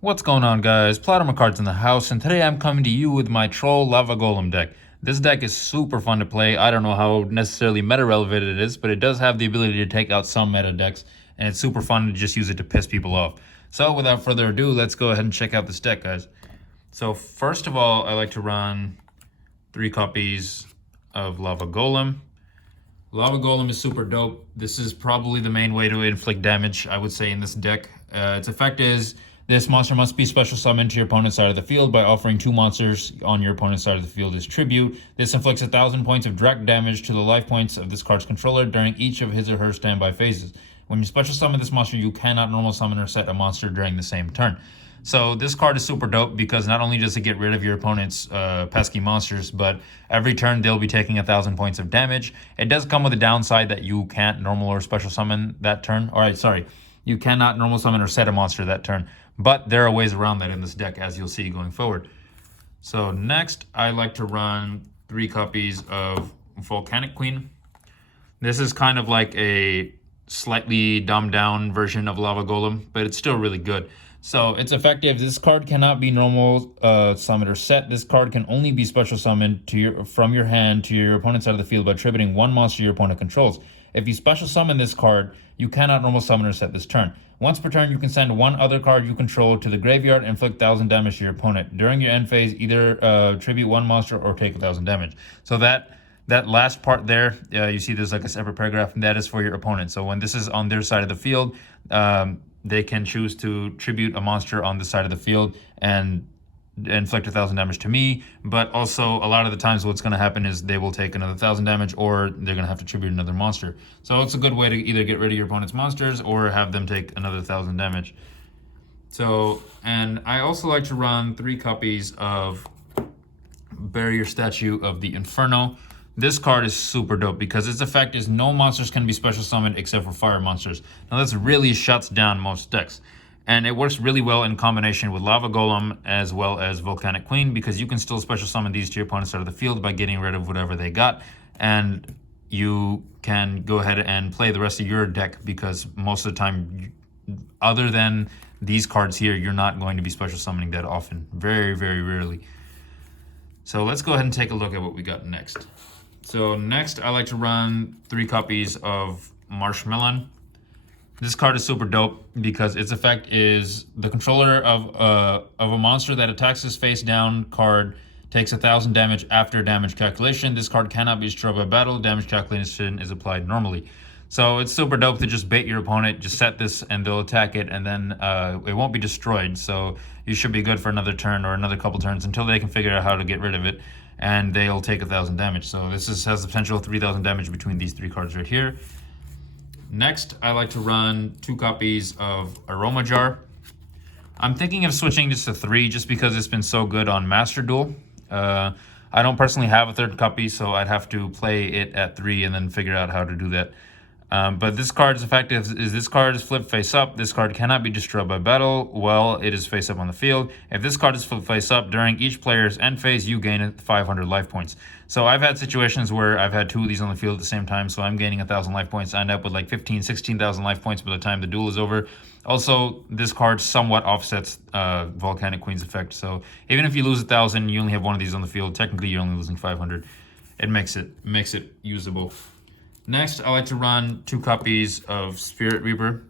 What's going on, guys? Platinum Cards in the house, and today I'm coming to you with my Troll Lava Golem deck. This deck is super fun to play. I don't know how necessarily meta relevant it is, but it does have the ability to take out some meta decks, and it's super fun to just use it to piss people off. So without further ado, let's go ahead and check out this deck, guys. So first of all, I like to run 3 copies of Lava Golem. Lava Golem is super dope. This is probably the main way to inflict damage, I would say, in this deck. Its effect is this monster must be special summoned to your opponent's side of the field by offering 2 monsters on your opponent's side of the field as tribute. This inflicts 1,000 points of direct damage to the life points of this card's controller during each of his or her standby phases. When you special summon this monster, you cannot normal summon or set a monster during the same turn. So this card is super dope because not only does it get rid of your opponent's pesky monsters, but every turn they'll be taking 1,000 points of damage. It does come with a downside that you can't normal or special summon that turn. All right, sorry. You cannot normal summon or set a monster that turn. But there are ways around that in this deck, as you'll see going forward. So next, I like to run 3 copies of Volcanic Queen. This is kind of like a slightly dumbed down version of Lava Golem, but it's still really good. So it's effective. This card cannot be normal summoned or set. This card can only be special summoned from your hand to your opponent's side of the field by tributing 1 monster your opponent controls. If you special summon this card, you cannot normal summon or set this turn. Once per turn, you can send 1 other card you control to the graveyard and inflict 1,000 damage to your opponent. During your end phase, either tribute 1 monster or take 1,000 damage. So that last part there, you see there's like a separate paragraph, and that is for your opponent. So when this is on their side of the field, they can choose to tribute a monster on the side of the field and inflict 1,000 damage to me. But also, a lot of the times what's going to happen is they will take another 1,000 damage, or they're going to have to tribute another monster. So it's a good way to either get rid of your opponent's monsters or have them take another 1,000 damage. So, and I also like to run 3 copies of Barrier Statue of the Inferno. This card is super dope because its effect is no monsters can be special summoned except for fire monsters. Now this really shuts down most decks. And it works really well in combination with Lava Golem as well as Volcanic Queen, because you can still special summon these to your opponent's side of the field by getting rid of whatever they got. And you can go ahead and play the rest of your deck, because most of the time, other than these cards here, you're not going to be special summoning that often. Very, very rarely. So let's go ahead and take a look at what we got next. So next, I like to run 3 copies of Marshmelon. This card is super dope because its effect is the controller of a monster that attacks this face down card takes 1,000 damage after damage calculation. This card cannot be destroyed by battle. Damage calculation is applied normally. So it's super dope to just bait your opponent, just set this and they'll attack it, and then it won't be destroyed. So you should be good for another turn or another couple turns until they can figure out how to get rid of it, and they'll take 1,000 damage. So this has the potential of 3,000 damage between these 3 cards right here. Next, I like to run 2 copies of Aroma Jar. I'm thinking of switching this to 3 just because it's been so good on Master Duel. I don't personally have a 3rd copy, so I'd have to play it at 3 and then figure out how to do that. But this card's effective is this card is flipped face up. This card cannot be destroyed by battle while it is face up on the field. If this card is flipped face up during each player's end phase, you gain 500 life points. So I've had situations where I've had 2 of these on the field at the same time, so I'm gaining 1,000 life points. I end up with like 15, 16,000 life points by the time the duel is over. Also, this card somewhat offsets Volcanic Queen's effect. So even if you lose 1,000, you only have 1 of these on the field. Technically, you're only losing 500. It makes it usable. Next, I like to run 2 copies of Spirit Reaper.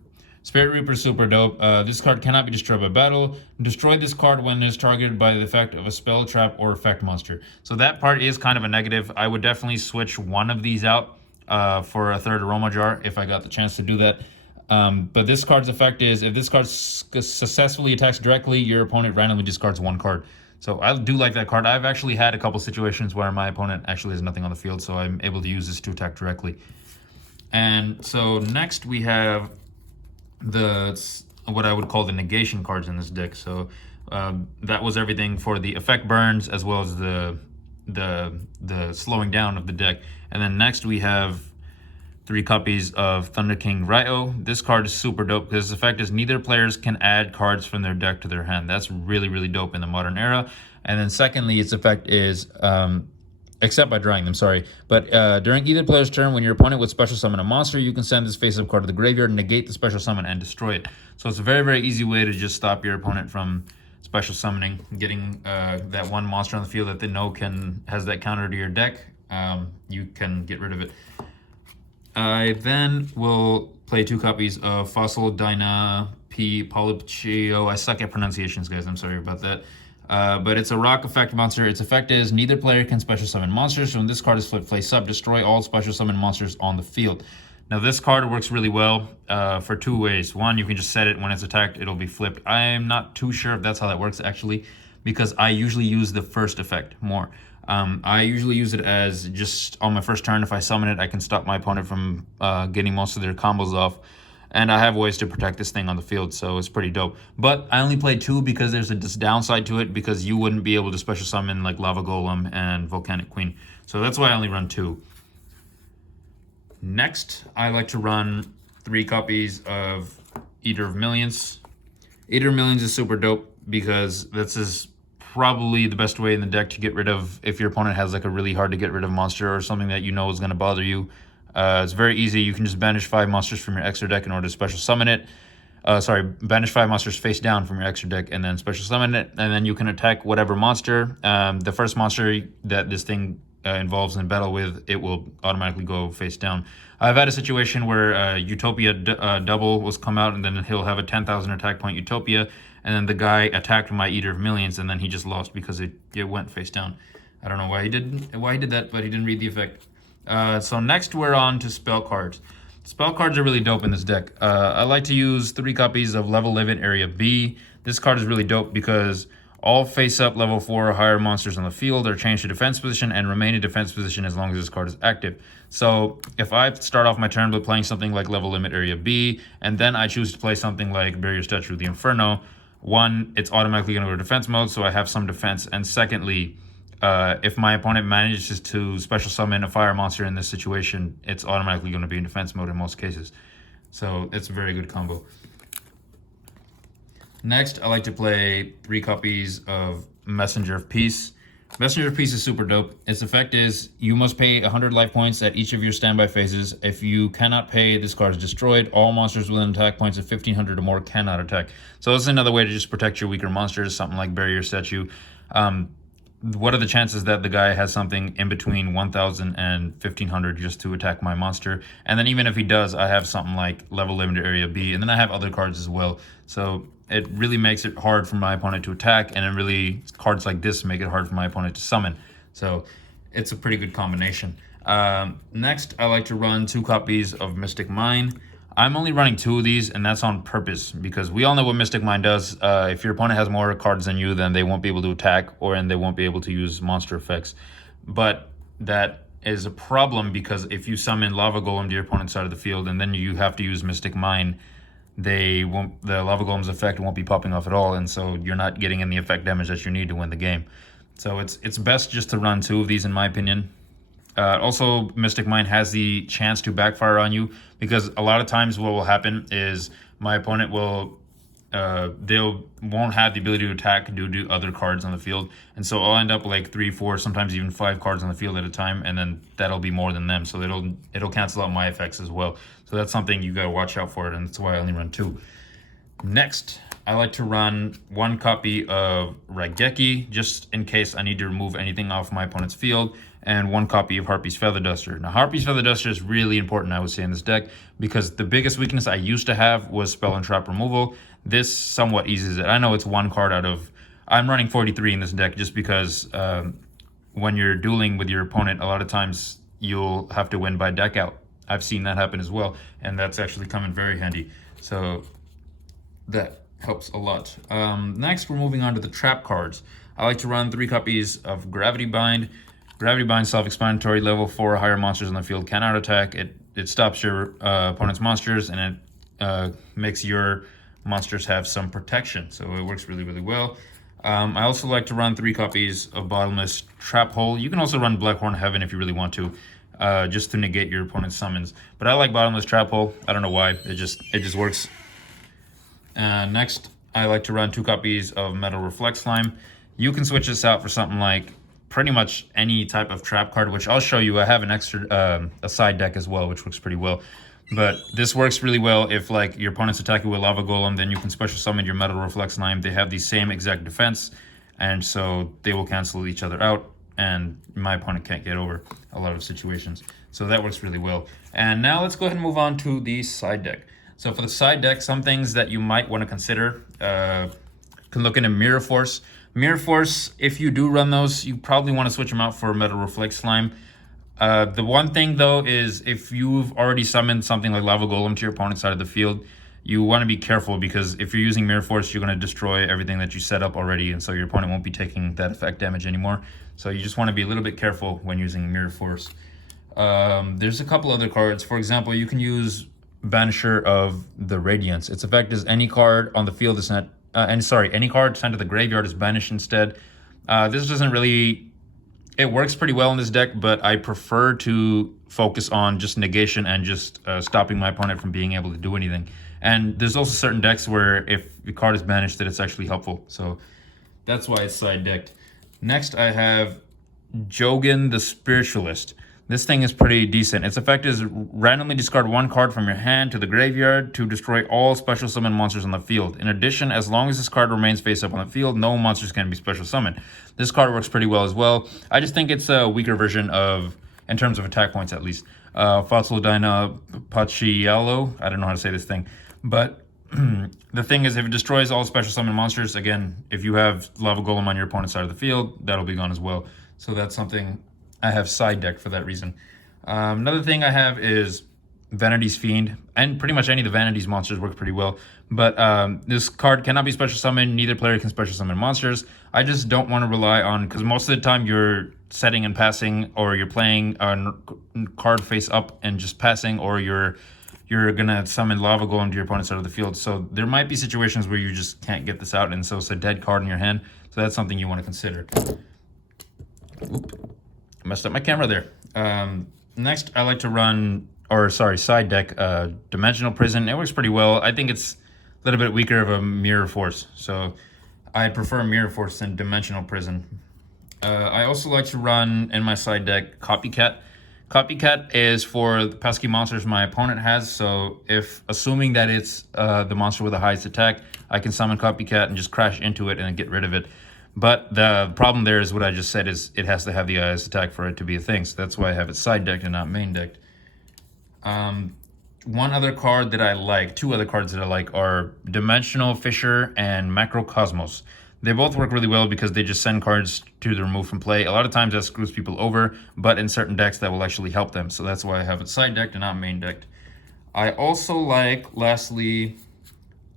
Spirit Reaper is super dope. This card cannot be destroyed by battle. Destroy this card when it is targeted by the effect of a spell, trap, or effect monster. So that part is kind of a negative. I would definitely switch 1 of these out for a 3rd Aroma Jar if I got the chance to do that. But this card's effect is, if this card successfully attacks directly, your opponent randomly discards 1 card. So I do like that card. I've actually had a couple situations where my opponent actually has nothing on the field, so I'm able to use this to attack directly. And so next we have what I would call the negation cards in this deck. So that was everything for the effect burns as well as the slowing down of the deck. And then next we have 3 copies of Thunder King Ryo. This card is super dope because its effect is neither players can add cards from their deck to their hand. That's really, really dope in the modern era. And then secondly, its effect is except by drawing them, sorry. But during either player's turn, when your opponent would special summon a monster, you can send this face-up card to the graveyard, negate the special summon, and destroy it. So it's a very, very easy way to just stop your opponent from special summoning, getting that one monster on the field that they know has that counter to your deck. You can get rid of it. I then will play 2 copies of Fossil Dyna P. Polypchio. I suck at pronunciations, guys. I'm sorry about that. But it's a rock effect monster. Its effect is neither player can special summon monsters. So when this card is flipped face up, destroy all special summon monsters on the field. Now this card works really well for 2 ways. One, you can just set it when it's attacked, it'll be flipped. I'm not too sure if that's how that works actually, because I usually use the first effect more. I usually use it as just on my first turn, if I summon it, I can stop my opponent from getting most of their combos off. And I have ways to protect this thing on the field, so it's pretty dope. But I only played 2 because there's a downside to it, because you wouldn't be able to special summon like Lava Golem and Volcanic Queen. So that's why I only run 2. Next, I like to run 3 copies of Eater of Millions. Eater of Millions is super dope because this is probably the best way in the deck to get rid of, if your opponent has like a really hard to get rid of monster or something that you know is going to bother you. It's very easy. You can just banish 5 monsters from your extra deck in order to special summon it. Banish 5 monsters face down from your extra deck and then special summon it, and then you can attack whatever monster. The first monster that this thing involves in battle with, it will automatically go face down. I've had a situation where Utopia double was come out, and then he'll have a 10,000 attack point Utopia, and then the guy attacked my Eater of Millions, and then he just lost because it went face down. I don't know why he did that, but he didn't read the effect. So next we're on to spell cards. Spell cards are really dope in this deck. I like to use 3 copies of Level Limit Area B. This card is really dope because all face-up level 4 or higher monsters on the field are changed to defense position and remain in defense position as long as this card is active. So if I start off my turn by playing something like Level Limit Area B, and then I choose to play something like Barrier Statue of the Inferno, 1, it's automatically going to go to defense mode, so I have some defense. And secondly, if my opponent manages to special summon a fire monster in this situation, it's automatically going to be in defense mode in most cases. So it's a very good combo. Next, I like to play 3 copies of Messenger of Peace. Messenger of Peace is super dope. Its effect is you must pay 100 life points at each of your standby phases. If you cannot pay, this card is destroyed. All monsters within attack points of 1,500 or more cannot attack. So this is another way to just protect your weaker monsters, something like Barrier Statue. What are the chances that the guy has something in between 1,000 and 1,500 just to attack my monster? And then even if he does, I have something like Level Limited Area B, and then I have other cards as well. So it really makes it hard for my opponent to attack, and it really, cards like this make it hard for my opponent to summon. So it's a pretty good combination. Next, I like to run 2 copies of Mystic Mine. I'm only running 2 of these, and that's on purpose, because we all know what Mystic Mine does. If your opponent has more cards than you, then they won't be able to attack, and they won't be able to use monster effects. But that is a problem, because if you summon Lava Golem to your opponent's side of the field, and then you have to use Mystic Mine, the Lava Golem's effect won't be popping off at all, and so you're not getting in the effect damage that you need to win the game. So it's best just to run 2 of these, in my opinion. Also, Mystic Mine has the chance to backfire on you, because a lot of times what will happen is my opponent will, won't have the ability to attack due to other cards on the field. And so I'll end up like 3, 4, sometimes even 5 cards on the field at a time, and then that'll be more than them. So it'll cancel out my effects as well. So that's something you gotta watch out for, and that's why I only run 2. Next, I like to run 1 copy of Raigeki, just in case I need to remove anything off my opponent's field, and 1 copy of Harpy's Feather Duster. Now, Harpy's Feather Duster is really important, I would say, in this deck, because the biggest weakness I used to have was spell and trap removal. This somewhat eases it. I know it's 1 card out of... I'm running 43 in this deck just because when you're dueling with your opponent, a lot of times you'll have to win by deck out. I've seen that happen as well, and that's actually come in very handy. So that helps a lot. Next, we're moving on to the trap cards. I like to run 3 copies of Gravity Bind. Gravity Bind, self-explanatory, level 4 or higher monsters on the field cannot attack. It stops your opponent's monsters, and it makes your monsters have some protection. So it works really, really well. I also like to run 3 copies of Bottomless Trap Hole. You can also run Blackhorn Heaven if you really want to, just to negate your opponent's summons. But I like Bottomless Trap Hole. I don't know why. It just works. Next, I like to run 2 copies of Metal Reflect Slime. You can switch this out for something like pretty much any type of trap card, which I'll show you. I have an extra a side deck as well, which works pretty well. But this works really well if like your opponent's attacking with Lava Golem, then you can special summon your Metal Reflex Slime. They have the same exact defense, and so they will cancel each other out, and my opponent can't get over a lot of situations. So that works really well. And now let's go ahead and move on to the side deck. So for the side deck, some things that you might want to consider, can look into Mirror Force. Mirror Force, if you do run those, you probably want to switch them out for Metal Reflex Slime. The one thing though is if you've already summoned something like Lava Golem to your opponent's side of the field, you want to be careful, because if you're using Mirror Force, you're going to destroy everything that you set up already, and so your opponent won't be taking that effect damage anymore. So you just want to be a little bit careful when using Mirror Force. There's a couple other cards. For example, you can use Banisher of the Radiance. Its effect is any card on the field is sent, any card sent to the graveyard is banished instead. This doesn't really, it works pretty well in this deck, but I prefer to focus on just negation and just stopping my opponent from being able to do anything. And there's also certain decks where if the card is banished, that it's actually helpful. So that's why it's side decked. Next, I have Jogan the Spiritualist. This thing is pretty decent. Its effect is randomly discard one card from your hand to the graveyard to destroy all special summon monsters on the field. In addition, as long as this card remains face up on the field, no monsters can be special summoned. This card works pretty well as well. I just think it's a weaker version of, in terms of attack points at least, Fatsaldina Pachialo. I don't know how to say this thing. But the thing is, if it destroys all special summon monsters, again, if you have Lava Golem on your opponent's side of the field, that'll be gone as well. So that's something I have side decked for that reason. Another thing I have is Vanity's Fiend, and pretty much any of the Vanity's monsters work pretty well. But this card cannot be special summoned. Neither player can special summon monsters. I just don't want to rely on, because most of the time you're setting and passing, or you're playing a card face up and just passing, or you're gonna summon Lava Golem to your opponent's side of the field. So there might be situations where you just can't get this out, and so it's a dead card in your hand. So that's something you want to consider. Oop. Messed up my camera there. Next, I like to run, side deck Dimensional Prison. It works pretty well. I think it's a little bit weaker of a Mirror Force, so I prefer Mirror Force than Dimensional Prison. I also like to run in my side deck Copycat. Copycat is for the pesky monsters my opponent has, so if, assuming that it's the monster with the highest attack, I can summon Copycat and just crash into it and get rid of it. But the problem there is what I just said, is it has to have the highest attack for it to be a thing. So that's why I have it side decked and not main decked. One other card that I like, two other cards that I like are Dimensional Fissure and Macrocosmos. They both work really well because they just send cards to the remove from play. A lot of times that screws people over, but in certain decks that will actually help them. So that's why I have it side decked and not main decked. I also like, lastly,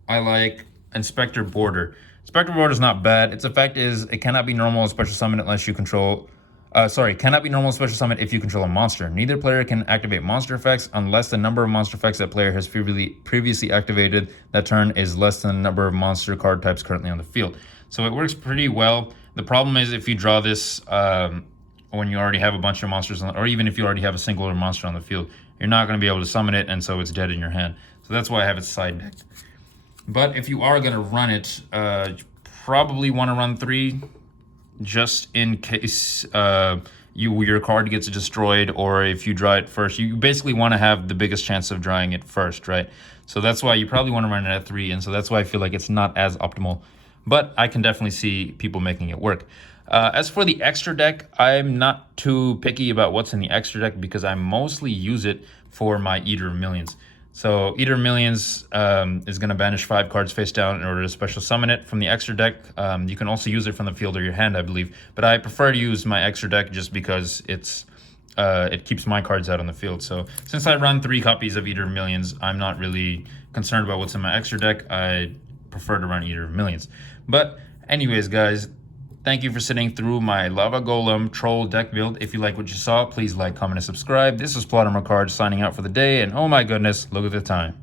I like Inspector Border. Inspector Border is not bad. Its effect is it cannot be normal special summon unless you control... cannot be normal special summon if you control a monster. Neither player can activate monster effects unless the number of monster effects that player has previously activated that turn is less than the number of monster card types currently on the field. So it works pretty well. The problem is if you draw this when you already have a bunch of monsters, or even if you already have a singular monster on the field, you're not going to be able to summon it, and so it's dead in your hand. So that's why I have it side decked. But if you are going to run it, you probably want to run 3, just in case your card gets destroyed, or if you draw it first. You basically want to have the biggest chance of drawing it first, right? So that's why you probably want to run it at 3, and so that's why I feel like it's not as optimal. But I can definitely see people making it work. As for the extra deck, I'm not too picky about what's in the extra deck because I mostly use it for my Eater of Millions. So Eater of Millions is going to banish 5 cards face down in order to special summon it from the extra deck. You can also use it from the field or your hand, I believe. But I prefer to use my extra deck just because it keeps my cards out on the field. So since I run 3 copies of Eater of Millions, I'm not really concerned about what's in my extra deck. I prefer to run Eater of Millions. But anyways, guys, thank you for sitting through my Lava Golem troll deck build. If you like what you saw, please like, comment, and subscribe. This is Plot Armor Card signing out for the day, and oh my goodness, look at the time.